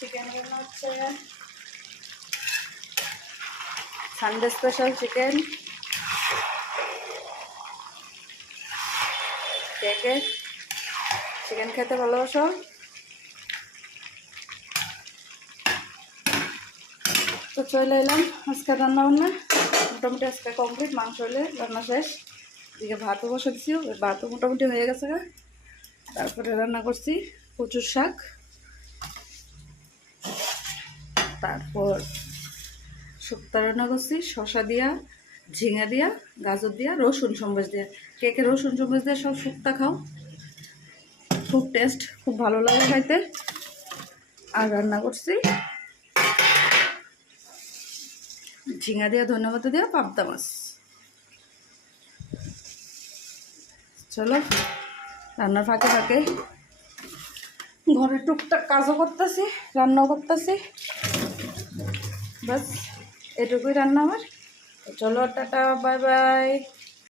Chicken রান্না হচ্ছে, Sunday special chicken. কে কে chicken খেতে ভালোবাসো? তো চলে এলাম আজকে রান্না বান্না মোটামুটি আজকে কমপ্লিট। মাংস হলে রান্না শেষ। এদিকে ভাতও বসে দিচ্ছি, ভাতও মোটামুটি হয়ে গেছে। তারপরে রান্না করছি কচুর শাক, তারপর শুক্তা রান্না করছি শসা দিয়া, ঝিঙা দিয়া, গাজর দিয়া, রসুন সম্বাস দিয়া। কে কে রসুন সম্বাস দিয়ে সব শুক্তা খাও? খুব টেস্ট, খুব ভালো লাগে খাইতে। আর রান্না করছি ঝিঙা দিয়া, ধন্যবাদ দিয়া পাবদা মাছ। চলো রান্নার ফাঁকে ফাঁকে ঘরে টুকটাক কাজও করতেছি, রান্নাও করতেছি। বাস এটুকুই রান্না আমার। চলো টাটা, বাই বাই।